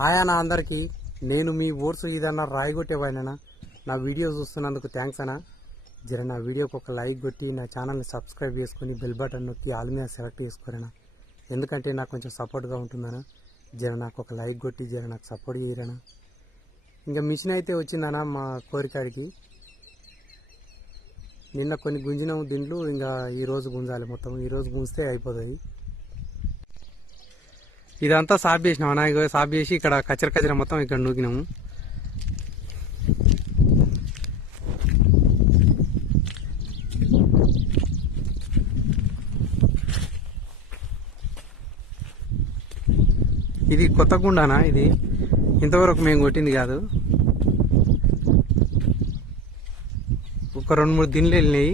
Hi అందరికీ. నేను మీ ఓర్సు ఇదన్నా రాయగొట్టేవాడినా నా వీడియో చూస్తున్నందుకు థ్యాంక్స్ అన్న. జర నా వీడియోకి ఒక లైక్ కొట్టి నా ఛానల్ని సబ్స్క్రైబ్ చేసుకుని బెల్ బటన్ నొక్కి ఆల్ మీద సెలెక్ట్ చేసుకోరనా ఎందుకంటే నాకు కొంచెం సపోర్ట్గా ఉంటుందనా జర నాకు ఒక లైక్ కొట్టి జర నాకు సపోర్ట్ చేయరనా ఇంకా మిషన్ అయితే వచ్చిందనా మా కోరికాడికి నిన్న కొన్ని గుంజినం దిండ్లు ఇంకా ఈరోజు గుంజాలి మొత్తం. ఈరోజు గుంజితే అయిపోతుంది ఇదంతా సాఫ్ చేసినాం. అన్న ఇగో సాఫ్ చేసి ఇక్కడ కచ్చర కచ్చర మొత్తం ఇక్కడ నూకినాము. ఇది కొత్త గుండానా ఇది? ఇంతవరకు మేము కొట్టింది కాదు. ఒక రెండు మూడు దిన్లు వెళ్ళినాయి.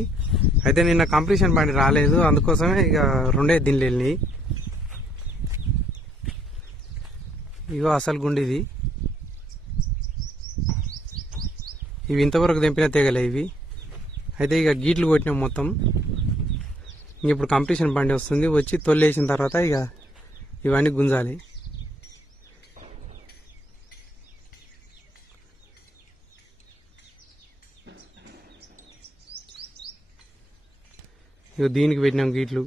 అయితే నిన్న కంప్లీషన్ పాయింట్ రాలేదు. అందుకోసమే ఇక రెండే దిన్లు వెళ్ళినాయి. ఇగో అసలు గుండె ఇది. ఇవి ఇంతవరకు తెంపిన తెగలే ఇవి. అయితే ఇక గీట్లు కొట్టినాం మొత్తం. ఇంక ఇప్పుడు కంపిటీషన్ బండి వస్తుంది. వచ్చి తొల్లేసిన తర్వాత ఇక ఇవన్నీ గుంజాలి. ఇక దీనికి పెట్టినాం గీట్లు.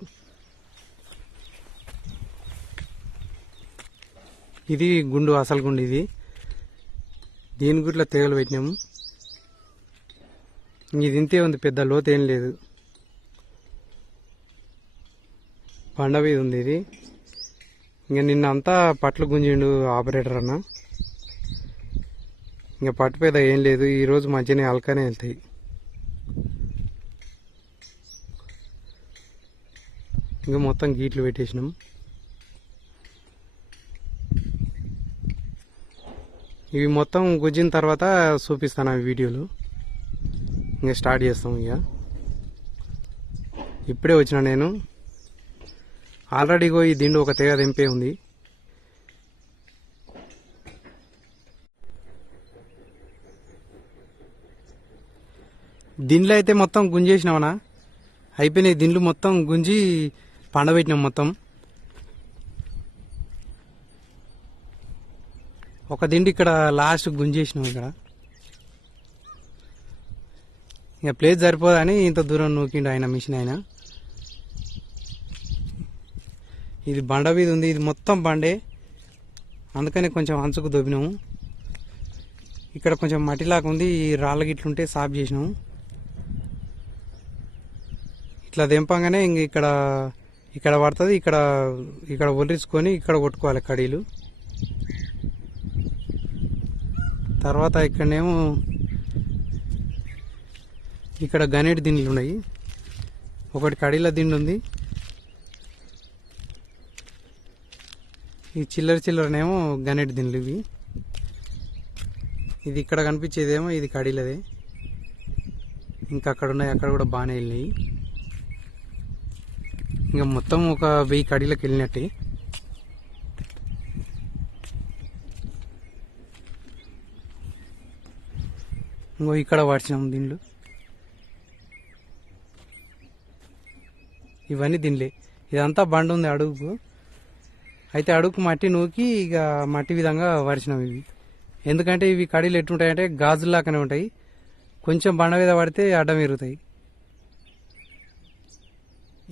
ఇది గుండు అసలు గుండు ఇది. దీని గుట్లో తెగలు పెట్టినాము? ఇది ఇంతే ఉంది పెద్ద లోతు ఏం లేదు. బండ మీద ఉంది ఇది. ఇంకా నిన్న అంతా పట్లు గుంజిండు ఆపరేటర్ అన్న. ఇంకా పట్టు పెద్ద ఏం లేదు ఈరోజు మధ్యనే అల్కానే వెళ్తాయి. ఇంకా మొత్తం గీట్లు పెట్టేసినాం. ఇవి మొత్తం గుజ్జిన తర్వాత చూపిస్తాను అవి వీడియోలు. ఇంకా స్టార్ట్ చేస్తాం ఇక. ఇప్పుడే వచ్చిన నేను. ఆల్రెడీ ఈ దిండు ఒక తెగ దింపే ఉంది. దిండ్లు అయితే మొత్తం గుంజేసినావనా? అయిపోయినాయి దిండ్లు మొత్తం గుంజి పండబెట్టినాం మొత్తం. ఒక దిండి ఇక్కడ లాస్ట్ గుంజేసినాం ఇక్కడ. ఇక ప్లేస్ సరిపోదని ఇంత దూరం నూకిండు ఆయన మిషన్ ఆయన. ఇది బండ మీద ఉంది ఇది మొత్తం బండే. అందుకని కొంచెం అంచుకు దొబ్బినాము. ఇక్కడ కొంచెం మట్టిలాగా ఉంది ఈ రాళ్ళ గిట్లుంటే సాఫ్ చేసినాము. ఇట్లా దింపంగానే ఇంక ఇక్కడ ఇక్కడ పడుతుంది ఇక్కడ ఇక్కడ ఒలిచుకొని ఇక్కడ కొట్టుకోవాలి కడీలు. తర్వాత ఇక్కడనేమో ఇక్కడ గనేటి దిండ్లు ఉన్నాయి. ఒకటి కడీల దిండు ఉంది. ఈ చిల్లర చిల్లరనేమో గనేటి దిండ్లు ఇవి. ఇది ఇక్కడ కనిపించేదేమో ఇది కడీలదే. ఇంకా అక్కడ ఉన్నాయి అక్కడ కూడా బాగానే వెళ్ళినాయి. ఇంకా మొత్తం ఒక వెయ్యి కడీలకు వెళ్ళినట్టే. ఇంకో ఇక్కడ వాడిచినాం దీనిలో ఇవన్నీ దీనిలే ఇదంతా బండ ఉంది అడుగుకు. అయితే అడుగుకు మట్టి నూకి ఇక మట్టి విధంగా వడిచినాం ఇవి. ఎందుకంటే ఇవి కడీలు ఎట్టుంటాయంటే గాజుల్లాగానే ఉంటాయి. కొంచెం బండ మీద పడితే అడ్డం ఎరుగుతాయి.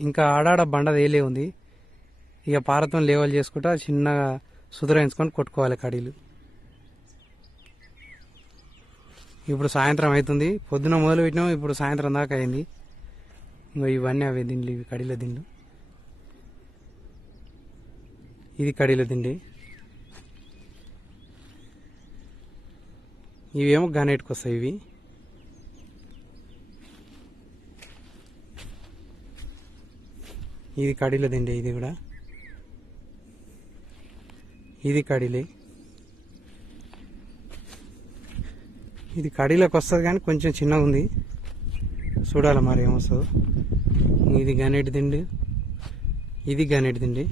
ఇంకా ఆడాడ బండ వేలే ఉంది. ఇక పారతం లేవల్ చేసుకుంటా చిన్నగా సుధరాయించుకొని కొట్టుకోవాలి కడీలు. ఇప్పుడు సాయంత్రం అవుతుంది. పొద్దున మొదలు పెట్టినాం ఇప్పుడు సాయంత్రం దాకా అయింది. ఇంకా ఇవన్నీ అవి దిండ్లు ఇవి కడీల దిండ్లు. ఇది కడీల దిండి. ఇవేమో గనేట్కి వస్తాయి ఇవి. ఇది కడీల దిండి ఇది కూడా. ఇది కడిలే. ఇది కడీలోకి వస్తుంది కానీ కొంచెం చిన్నగా ఉంది. చూడాలి మరి ఏమొస్తుందో. ఇది గనేటి తిండి ఇది గనేటి తిండి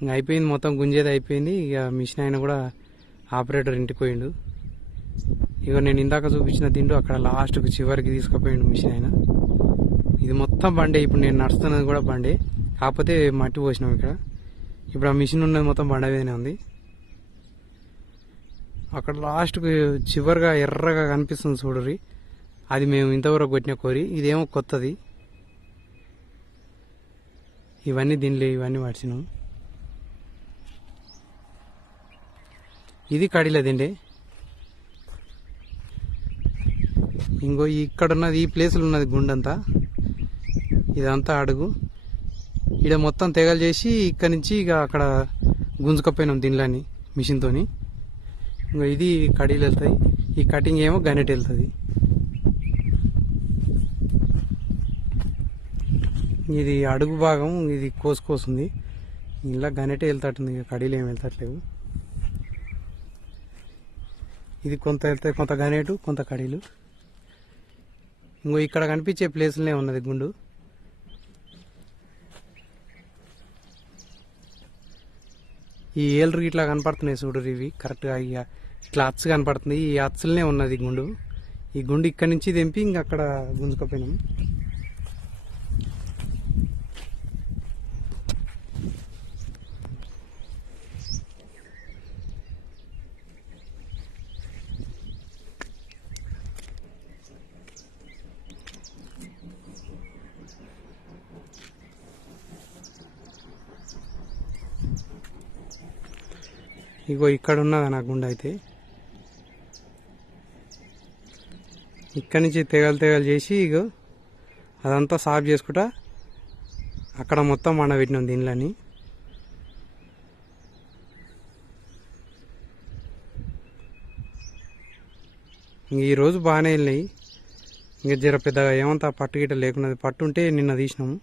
ఇంకా అయిపోయింది మొత్తం గుంజేది అయిపోయింది. ఇక మిషన్ ఆయన కూడా ఆపరేటర్ ఇంటికి పోయిండు. ఇక నేను ఇందాక చూపించిన దిండు అక్కడ లాస్ట్కి చివరికి తీసుకుపోయిండు మిషన్ ఆయన. ఇది మొత్తం బండే. ఇప్పుడు నేను నడుస్తున్నది కూడా బండే. కాకపోతే మట్టి పోసినాం ఇక్కడ. ఇప్పుడు ఆ మిషన్ ఉన్నది మొత్తం బండ మీదనే ఉంది. అక్కడ లాస్ట్కి చివరిగా ఎర్రగా కనిపిస్తుంది చూడరి అది మేము ఇంతవరకు కొట్టిన కోరి ఇదేమో కొత్తది. ఇవన్నీ దీనిలో ఇవన్నీ వాడిసినాం. ఇది కడిలేదండి ఇంకో ఇక్కడ ఉన్నది ఈ ప్లేస్లో ఉన్నది గుండంతా. ఇదంతా అడుగు. ఈడ మొత్తం తెగలు చేసి ఇక్కడ నుంచి ఇక అక్కడ గుంజుకపోయినాం దీనిలోని మిషన్తోని. ఇంకా ఇది కడీలు వెళ్తాయి. ఈ కటింగ్ ఏమో గనెట్ వెళ్తుంది. ఇది అడుగు భాగం ఇది కోసుకోసుంది ఇలా గనెటే వెళ్తాటుంది. ఇక కడీలు ఏమి వెళ్తట్లేవు. ఇది కొంత వెళ్తాయి కొంత గనేటు కొంత కడీలు. ఇంకో ఇక్కడ కనిపించే ప్లేస్లోనే ఉన్నది గుండు. ఈ ఏలరు ఇట్లా కనపడుతున్నాయి చూడు ఇవి కరెక్ట్గా ఇక ఇట్లా అచ్చు కనపడుతుంది ఈ అచ్చులనే ఉన్నది ఈ గుండు. ఈ గుండు ఇక్కడ నుంచి తెంపి ఇంక అక్కడ గుంజుకపోయినాం. ఇగో ఇక్కడ ఉన్నది నా గుండె అయితే. ఇక్కడి నుంచి తెగలు తెగలు చేసి ఇగో అదంతా సాఫ్ చేసుకుంటా అక్కడ మొత్తం మండ పెట్టినాం దీనిలోని ఈరోజు బాగానే వెళ్ళినాయి. ఇంకా జర పెద్దగా ఏమంతా పట్టు గిట్ట లేకున్నది పట్టు ఉంటే నిన్న తీసినాము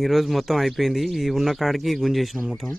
ఈరోజు మొత్తం అయిపోయింది. ఈ ఉన్న కాడికి గుంజేసినాం మొత్తం.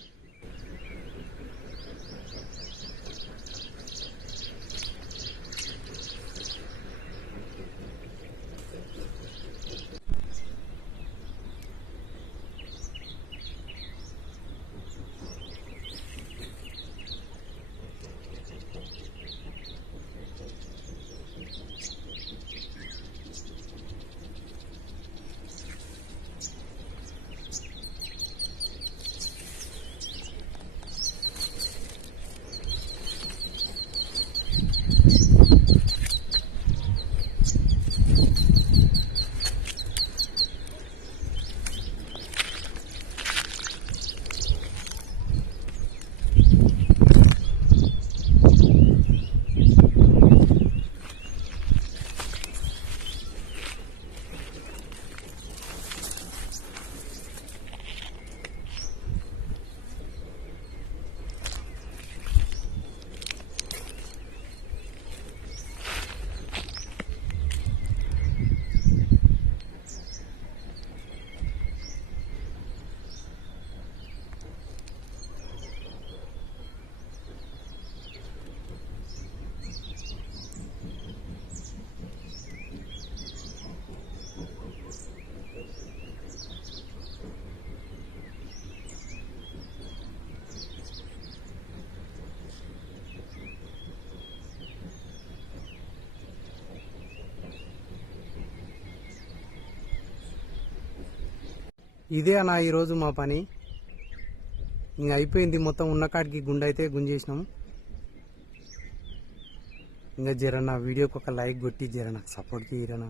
ఇదే అన్న ఈరోజు మా పని. ఇంక అయిపోయింది మొత్తం ఉన్న కాడికి గుండె అయితే గుంజేసినాం ఇంకా జరన్న వీడియోకి ఒక లైక్ కొట్టి జరన్న సపోర్ట్ చేయరనా